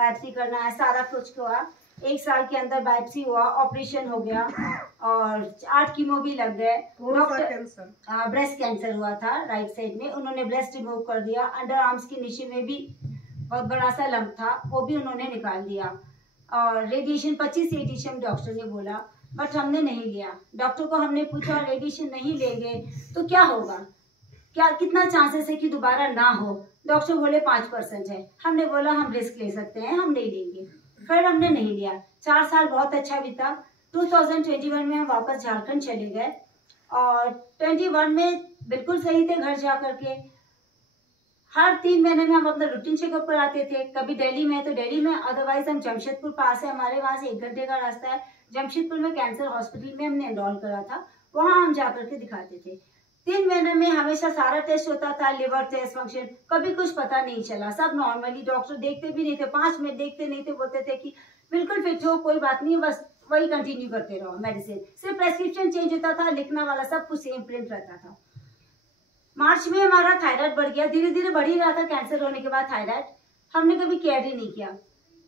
Biopsy करना है, सारा कुछ हुआ। 1 साल के अंदर बायोप्सी हुआ, ऑपरेशन हो गया और 8 कीमो भी लग गए। डॉक्टर ब्रेस्ट कैंसर हुआ था राइट साइड में, उन्होंने ब्रेस्ट रिमूव कर दिया। अंडर आर्म्स के नीचे में भी बहुत बड़ा सा लंप था, वो भी उन्होंने निकाल दिया। और रेडिएशन 25 रेडिएशन डॉक्टर ने बोला, बट हमने नहीं लिया। डॉक्टर को हमने पूछा रेडिएशन नहीं लेंगे तो क्या होगा, क्या कितना चांसेस है कि दोबारा ना हो। डॉक्टर बोले 5% है। हमने बोला हम रिस्क ले सकते हैं, हम नहीं लेंगे। फिर हमने नहीं लिया। 4 साल बहुत अच्छा बीता। 2021 में हम वापस झारखंड चले गए और 21 में बिल्कुल सही थे। घर जा करके हर 3 महीने में हम अपना रूटीन चेकअप कराते थे। कभी दिल्ली में तो दिल्ली में, अदरवाइज हम जमशेदपुर पास है हमारे, वहां से 1 घंटे का रास्ता है। जमशेदपुर में कैंसर हॉस्पिटल में हमने एनरोल करा था, वहां हम जाकर के दिखाते थे। 3 महीने में हमेशा सारा टेस्ट होता था, लिवर टेस्ट, फंक्शन, कभी कुछ पता नहीं चला, सब नॉर्मली। डॉक्टर देखते भी नहीं थे, 5 मिनट देखते नहीं थे, बोलते थे कि बिल्कुल फिट हो, कोई बात नहीं, बस वही कंटिन्यू करते रहो मेडिसिन। सिर्फ प्रेस्क्रिप्शन चेंज होता था, लिखना वाला सब कुछ सेम प्रिंट रहता था। मार्च में हमारा थायराइड बढ़ गया, धीरे धीरे बढ़ ही रहा था कैंसर होने के बाद थायराइड। हमने कभी केयर ही नहीं किया।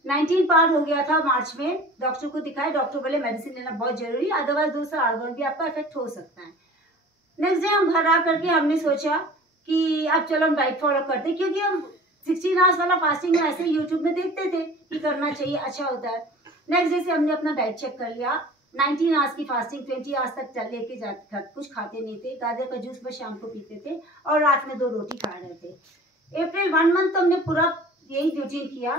19 पार हो गया था मार्च में, डॉक्टर को दिखाया। डॉक्टर बोले मेडिसिन लेना बहुत जरूरी है, अदरवाइज दूसरा ऑर्गन भी आपका इफेक्ट हो सकता है। नेक्स्ट डे हम घर आ करके हमने सोचा कि अब चलो हम डाइट फॉलो करते, क्योंकि हम 16 आवर्स वाला फास्टिंग ऐसे यूट्यूब में देखते थे कि करना चाहिए, अच्छा होता है। नेक्स्ट डे से हमने अपना डाइट चेक कर लिया। 19 आवर्स की फास्टिंग, 20 आवर्स तक लेके जाते, कुछ खाते नहीं थे, गाजर का जूस बस शाम को पीते थे और रात में 2 रोटी खा रहे थे। अप्रैल 1 मंथ तो हमने पूरा यही रूटीन किया।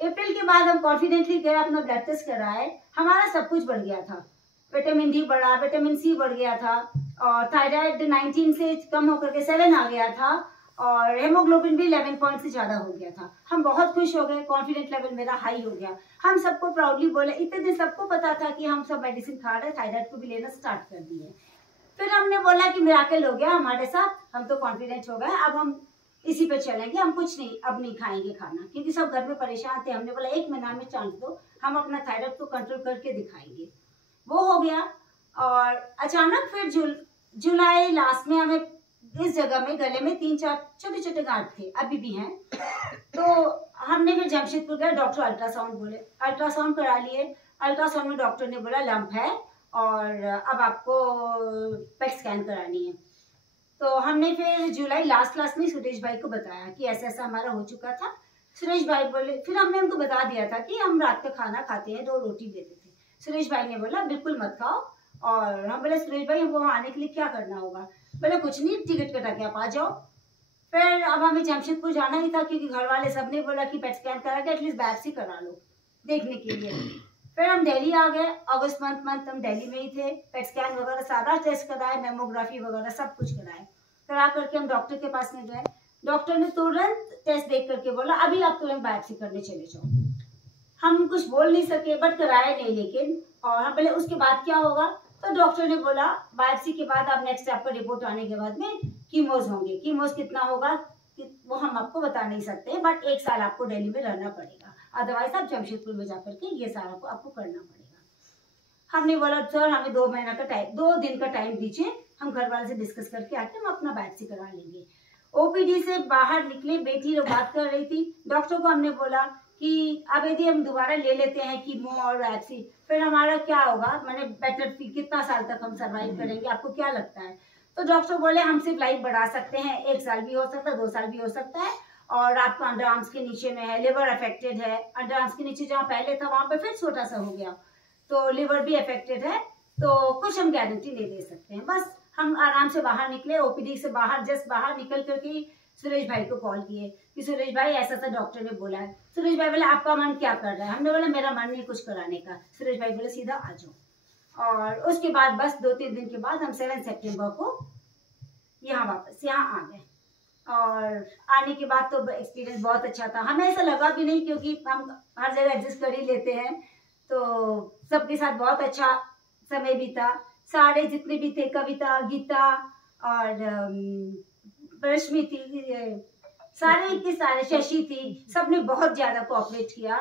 अप्रैल के बाद हम कॉन्फिडेंटली गए, अपना ब्लड टेस्ट कराए, हमारा सब कुछ बढ़ गया था। विटामिन डी बढ़ा, विटामिन सी बढ़ गया था और थायराइड 19 से कम होकर के 7 आ गया था और हेमोग्लोबिन भी 11 पॉइंट से ज्यादा हो गया था। हम बहुत खुश हो गए, कॉन्फिडेंट लेवल मेरा हाई हो गया। हम सबको प्राउडली बोले, इतने दिन सबको पता था कि हम सब मेडिसिन खा रहे, थायराइड को भी लेना स्टार्ट कर दिए। फिर हमने बोला कि मिराकल हो गया हमारे साथ, हम तो कॉन्फिडेंट हो गए, अब हम इसी पे चलेंगे, हम कुछ नहीं अब नहीं खाएंगे खाना, क्योंकि सब घर में परेशान थे। हमने बोला 1 महीना में चांस दो, हम अपना थायराइड को कंट्रोल करके दिखाएंगे। वो हो गया और अचानक फिर जुलाई लास्ट में हमें इस जगह में गले में 3-4 छोटे छोटे गांठ थे, अभी भी हैं। तो हमने फिर जमशेदपुर गए, डॉक्टर अल्ट्रासाउंड बोले, अल्ट्रासाउंड करा लिए। अल्ट्रासाउंड में डॉक्टर ने बोला लंप है और अब आपको पेट स्कैन करानी है। तो हमने फिर जुलाई लास्ट में सुरेश भाई को बताया कि ऐसा ऐसा हमारा हो चुका था। सुरेश भाई बोले, फिर हमने उनको बता दिया था कि हम रात का खाना खाते हैं, 2 रोटी देते थे। सुरेश भाई ने बोला बिल्कुल मत खाओ। और हम बोले सुरेश भाई हमको आने के लिए क्या करना होगा? बोले कुछ नहीं, टिकट कटा के आप आ जाओ। फिर अब हमें जमशेदपुर जाना ही था, क्योंकि घर वाले सबने बोला कि पेट स्कैन करा के एटलीस्ट बायोप्सी करा लो देखने के लिए। फिर हम दिल्ली आ गए, अगस्त मंथ हम दिल्ली में ही थे। पेट स्कैन वगैरह सारा टेस्ट कराए, मेमोग्राफी वगैरह सब कुछ कराए। करा करके हम डॉक्टर के पास में गए। डॉक्टर ने तुरंत टेस्ट देख करके बोला अभी आप तुरंत बायोप्सी करने चले जाओ। हम कुछ बोल नहीं सके, बट कराए नहीं लेकिन। और हम बोले उसके बाद क्या होगा? तो डॉक्टर ने बोला बायोप्सी के बाद आप नेक्स्ट आपका रिपोर्ट आने के बाद में कीमोज होंगे। कीमोज कितना होगा वो हम आपको बता नहीं सकते, बट 1 साल आपको दिल्ली में रहना पड़ेगा, अदरवाइज आप जमशेदपुर में जाकर के ये सारा आपको करना पड़ेगा। हमने बोला सर हमें 2 महीना का टाइम, 2 दिन का टाइम दीजिए, हम घर वाले से डिस्कस करके आके हम अपना बायोप्सी करा लेंगे। ओपीडी से बाहर निकले, बेटी लोग बात कर रही थी। डॉक्टर को हमने बोला कि अब यदि हम दोबारा ले लेते हैं कीमो और बायोप्सी, फिर हमारा क्या होगा, मैंने बेटर कितना साल तक हम सर्वाइव करेंगे, आपको क्या लगता है? तो डॉक्टर बोले हम सिर्फ लाइफ बढ़ा सकते हैं, 1 साल भी हो सकता है, 2 साल भी हो सकता है। और आपका अंडर आर्म्स के नीचे में है, लिवर अफेक्टेड है, अंडर आर्म्स के नीचे जहाँ पहले था वहां पर फिर छोटा सा हो गया, तो लिवर भी अफेक्टेड है, तो कुछ हम गारंटी नहीं दे सकते हैं। बस हम आराम से बाहर निकले, ओपीडी से बाहर जस्ट बाहर निकल करके सुरेश भाई को कॉल किए कि सुरेश भाई ऐसा ऐसा डॉक्टर ने बोला है। सुरेश भाई बोले आपका मन क्या कर रहा है? हमने बोला मेरा मन नहीं कुछ कराने का। सुरेश भाई बोले सीधा आ जाओ। और उसके बाद बस 2-3 दिन के बाद हम 7 सितंबर को यहाँ वापस यहाँ आ गए। और आने के बाद तो एक्सपीरियंस बहुत अच्छा था, हमें ऐसा लगा भी नहीं, क्योंकि हम हर जगह एडजस्ट कर ही लेते हैं, तो सबके साथ बहुत अच्छा समय बीता। सारे जितने भी थे, कविता, गीता और रश्मि थी, सारे के सारे, शशि थी, सबने बहुत ज्यादा कोऑपरेट किया।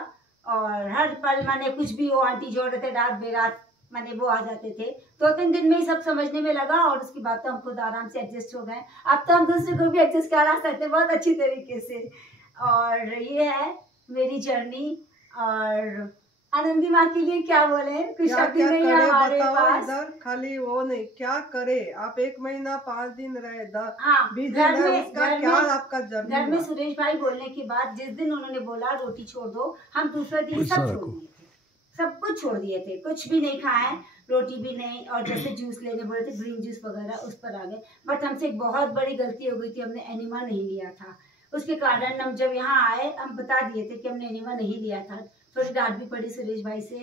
और हर पल माने कुछ भी हो, आंटी जोड़ रहे थे रात बेरात, माने वो आ जाते थे। 2-3 दिन में ही सब समझने में लगा और उसके बाद तो हम खुद आराम से एडजस्ट हो गए। अब तो हम दूसरे को भी एडजस्ट करा सकते हैं बहुत अच्छी तरीके से। और ये है मेरी जर्नी। और आनंदी माँ के लिए क्या बोले, कुछ शब्द नहीं है हमारे पास। इधर खाली वो नहीं, क्या करे आप, 1 महीना 5 दिन रहे, 20 घर दिन में, उसका क्या आपका जर्नी? घर में सुरेश भाई बोलने के बाद जिस दिन उन्होंने बोला रोटी छोड़ दो, हम दूसरे दिन सब छोड़ दिए थे, सब कुछ छोड़ दिए थे, कुछ भी नहीं खाए, रोटी भी नहीं, और जैसे जूस लेने बोले थे ग्रीन जूस वगैरह उस पर आ गए। बट हमसे एक बहुत बड़ी गलती हो गई थी, हमने एनिमा नहीं लिया था। उसके कारण हम जब यहाँ आए हम बता दिए थे कि हमने एनिमा नहीं लिया था, थोड़ी डांट भी पड़ी सुरेश भाई से,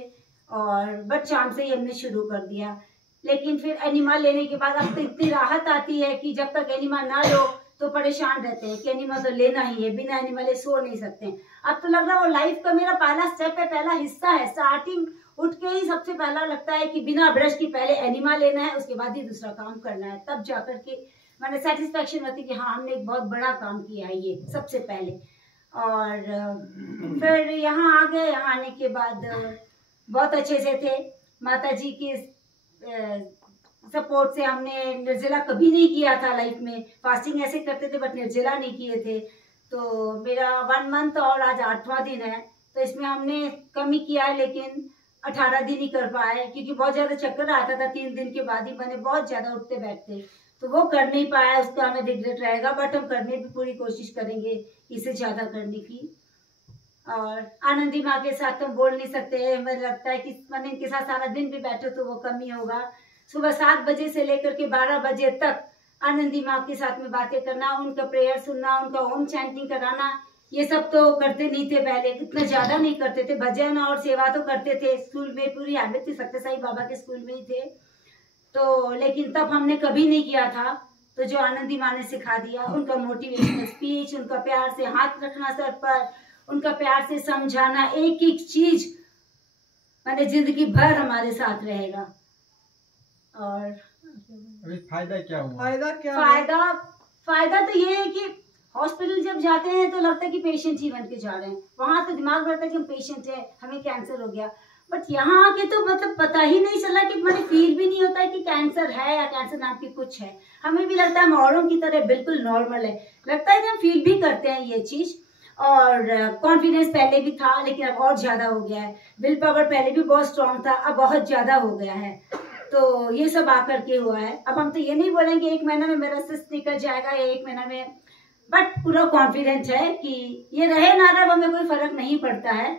और बट शाम से ही हमने शुरू कर दिया। लेकिन फिर एनिमा लेने के बाद अब तो इतनी राहत आती है कि जब तक एनिमा ना लो तो परेशान रहते हैं कि एनिमा तो लेना ही है, बिना एनिमा ले सो नहीं सकते। अब तो लग रहा है वो लाइफ का मेरा पहला स्टेप है, पहला हिस्सा है। स्टार्टिंग उठ के ही सबसे पहला लगता है कि बिना ब्रश के पहले एनिमा लेना है, उसके बाद ही दूसरा काम करना है, तब जाकर के मैंने सेटिस्फेक्शन होती कि हाँ हमने एक बहुत बड़ा काम किया है ये सबसे पहले। और फिर यहाँ आ गए, यहाँ आने के बाद बहुत अच्छे से थे, माता जी की सपोर्ट से हमने निर्जला कभी नहीं किया था लाइफ में, फास्टिंग ऐसे करते थे बट निर्जला नहीं किए थे। तो मेरा 1 मंथ और आज 8वां दिन है, तो इसमें हमने कम ही किया है, लेकिन 18 दिन ही कर पाए क्योंकि बहुत ज्यादा चक्कर आता था। 3 दिन के बाद ही मैंने बहुत ज्यादा उठते बैठते, तो वो कर नहीं पाया, उसका हमें रिग्रेट रहेगा, बट हम करने की पूरी कोशिश करेंगे इससे ज्यादा करने की। और आनंदी माँ के साथ तो बोल नहीं सकते, मुझे लगता है कि मैंने इनके साथ सारा दिन भी बैठो तो वो कम ही होगा। सुबह 7 बजे से लेकर के 12 बजे तक आनंदी माँ के साथ में बातें करना, उनका प्रेयर सुनना, उनका ओम चैंटिंग कराना, ये सब तो करते नहीं थे पहले, इतना ज्यादा नहीं करते थे। भजन और सेवा तो करते थे, स्कूल में पूरी हैबिट थी, सत्य साई बाबा के स्कूल में ही थे तो, लेकिन तब हमने कभी नहीं किया था। तो जो आनंदी माँ ने सिखा दिया, उनका मोटिवेशनल स्पीच, उनका प्यार से हाथ रखना सर पर, उनका प्यार से समझाना, एक एक चीज मैंने जिंदगी भर हमारे साथ रहेगा। और अभी फायदा क्या हुआ? फायदा तो ये है कि हॉस्पिटल जब जाते हैं तो लगता है कि पेशेंट ही बन के जा रहे हैं, वहां तो दिमाग रहता है कि हम पेशेंट है, हमें कैंसर हो गया। बट यहाँ आके तो मतलब पता ही नहीं चला कि मैंने फील भी नहीं होता है कि कैंसर है या कैंसर नाम की कुछ है। हमें भी लगता है हम औरों की तरह बिल्कुल नॉर्मल है, लगता है कि हम फील भी करते हैं ये चीज। और कॉन्फिडेंस पहले भी था लेकिन अब और ज्यादा हो गया है, विल पावर पहले भी बहुत स्ट्रांग था, अब बहुत ज्यादा हो गया है। तो ये सब आकर के हुआ है। अब हम तो ये नहीं बोलेंगे 1 महीना में मेरा सिस्ट निकल जाएगा या 1 महीना में, बट पूरा कॉन्फिडेंस है कि ये रहे ना रहे हमें कोई फर्क नहीं पड़ता है।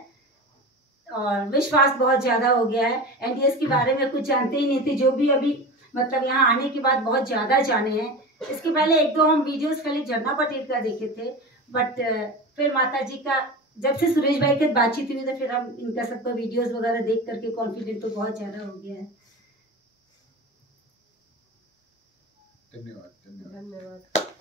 और विश्वास बहुत ज्यादा हो गया है। एनडीएस के बारे में कुछ जानते ही नहीं थे, जो भी अभी मतलब यहाँ आने के बाद बहुत ज्यादा जाने हैं। इसके पहले 1-2 हम वीडियोस खाली झरना पटेल का देखे थे, बट फिर माता जी का जब से सुरेश भाई के बातचीत हुई तो फिर हम इनका सबका वीडियोस वगैरह देख करके कॉन्फिडेंट तो बहुत ज्यादा हो गया है। धन्यवाद।